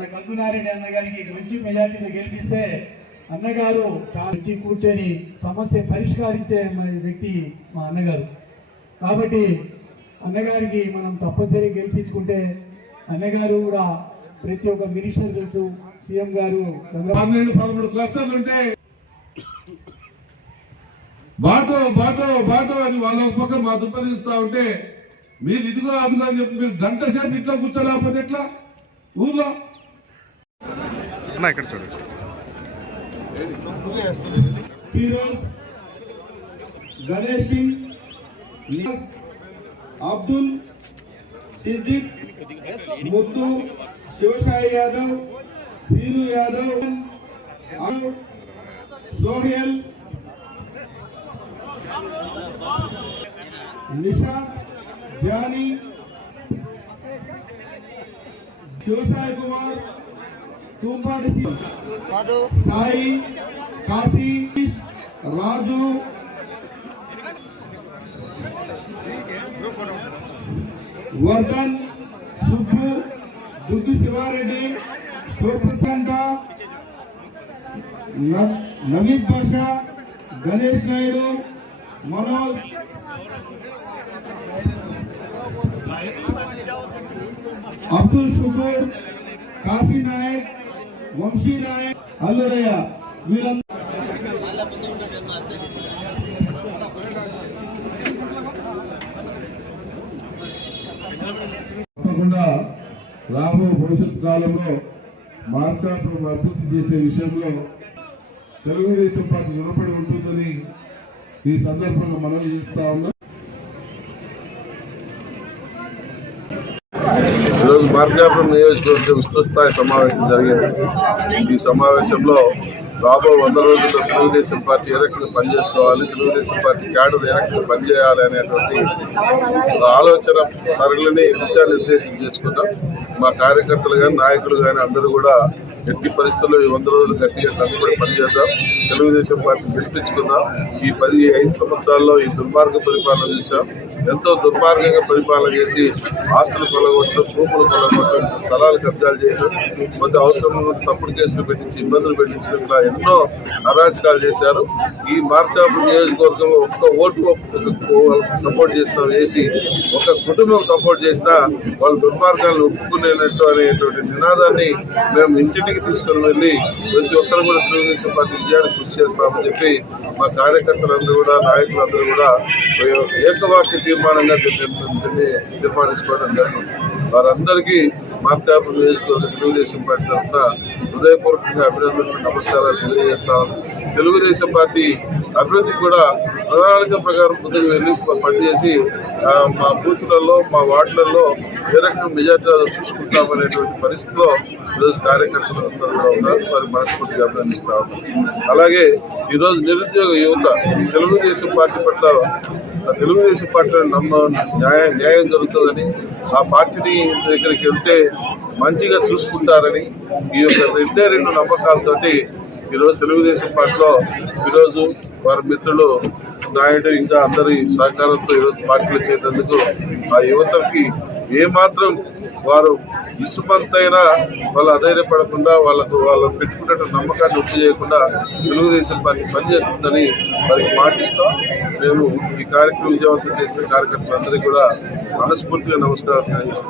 మన కందునారెడ్డి అన్నగారికి మంచి మెజార్టీతో గెలిపిస్తే అన్నగారు చాలా కూర్చొని సమస్య పరిష్కరించే వ్యక్తి మా అన్నగారు. కాబట్టి అన్నగారికి మనం తప్పనిసరిగా గెలిపించుకుంటే అన్నగారు కూడా ప్రతి ఒక్క మినిస్టర్ తెలుసు, సీఎం గారు 12-13 క్లస్టర్లు ఉంటే బాటో బాటో బాటో అని వాళ్ళ ఒక పక్క మా దుప్పదిస్తా ఉంటే మీరు ఇదిగో అదిగో అని చెప్పి మీరు గంట సేపు ఇట్లా కూర్చోలేకపోతే ఎట్లా ఊర్లో ఇక్కడ చూడండి. ఫిరోజ్, గణేష్ సింగ్, అబ్దుల్, సిద్దిక్, ముత్తు, శివసాయి యాదవ్, శ్రీను యాదవ్, సోహెల్, నిషా, జానీ, శివసాయి కుమార్, తుంపాటి సాయి, కాశీ, రాజు, వర్ధన్, సుబ్బు, దుగ్గు శివారెడ్డి, శివప్రశాంత, నవీద్ బాషా, గణేష్ నాయుడు, మనోజ్, అబ్దుల్ షుకూర్, కాశీ నాయక్, వంశీ నాయక్, అల్లురయ్య వీళ్ళందరూ తప్పకుండా రాబో భవిష్యత్ కాలంలో మార్కాపురం అభివృద్ధి చేసే విషయంలో తెలుగుదేశం పార్టీ రుణపడి ఉంటుందని ఈ సందర్భంగా మనం చేస్తా ఉన్నాం. ఈరోజు మార్కాపురం నియోజకవర్గ విస్తృత స్థాయి సమావేశం జరిగింది. ఈ సమావేశంలో రాబో 100 రోజుల్లో తెలుగుదేశం పార్టీ ఏ రకంగా పనిచేసుకోవాలి, తెలుగుదేశం పార్టీ క్యాడర్ ఏ రకంగా పనిచేయాలి అనేటువంటి ఆలోచన సరళిని దిశానిర్దేశం చేసుకున్నాం. మా కార్యకర్తలు కానీ నాయకులు కానీ అందరూ కూడా ఎట్టి పరిస్థితుల్లో ఈ 100 రోజులు గట్టిగా కష్టపడి పనిచేద్దాం, తెలుగుదేశం పార్టీ గెలిపించుకుందాం. ఈ 5 సంవత్సరాల్లో ఈ దుర్మార్గ పరిపాలన చూసాం. ఎంతో దుర్మార్గంగా పరిపాలన చేసి ఆస్తులు కొలగొట్టడం, భూములు కొలగొట్టడం, స్థలాలు కబ్జాలు చేయడం, కొంత అవసరం తప్పుడు కేసులు పెట్టించి ఇబ్బందులు పెట్టించడం, ఇలా ఎన్నో అరాచకాలు చేశారు. ఈ మార్కాపురం నియోజకవర్గంలో ఒక్క ఓటు సపోర్ట్ చేసిన వేసి ఒక కుటుంబం సపోర్ట్ చేసినా వాళ్ళ దుర్మార్గాలను ఒప్పుకునేటట్టు అనేటువంటి నినాదాన్ని మేము ఇంటికి తీసుకుని వెళ్ళి ప్రతి ఒక్కరు కూడా తెలుగుదేశం పార్టీ విజయానికి కృషి చేస్తామని చెప్పి మా కార్యకర్తలందరూ కూడా నాయకులందరూ కూడా ఏకవాక్య తీర్మానంగా తీర్మానించుకోవడం జరిగింది. వారందరికీ మార్కాపురం నియోజకవర్గ తెలుగుదేశం పార్టీ తరఫున హృదయపూర్వకంగా అభినందనలు, నమస్కారాలు తెలియజేస్తామని, తెలుగుదేశం పార్టీ అభివృద్ధికి కూడా ప్రణాళిక ప్రకారం ముందుకు వెళ్ళి పనిచేసి మా బూత్లలో మా వార్డులలో ఏ రకంగా మెజార్టీ చూసుకుంటామనేటువంటి పరిస్థితిలో ఈరోజు కార్యకర్తలు అందరూ కూడా ఉన్నారు. వారి మనస్ఫూర్తిగా అభినందిస్తా ఉన్నారు. అలాగే ఈరోజు నిరుద్యోగ యువత తెలుగుదేశం పార్టీ పట్ల తెలుగుదేశం పార్టీలో న్యాయం జరుగుతుందని, ఆ పార్టీని దగ్గరికి వెళ్తే మంచిగా చూసుకుంటారని ఈ యొక్క 2 నమ్మకాలతోటి ఈరోజు తెలుగుదేశం పార్టీలో ఈరోజు వారి మిత్రులు నాయుడు ఇంకా అందరి సహకారంతో ఈరోజు పార్టీలు చేసేందుకు ఆ యువతకి ఏమాత్రం వారు ఇసుమంతైనా వాళ్ళు అధైర్యపడకుండా వాళ్ళు పెట్టుకున్న నమ్మకాన్ని వృద్ధి చేయకుండా తెలుగుదేశం పార్టీ పనిచేస్తుందని వారికి మాటిస్తాం. మేము ఈ కార్యక్రమం విజయవంతం చేసిన కార్యకర్తలందరికీ కూడా మనస్ఫూర్తిగా నమస్కారం తెలియజేస్తాం.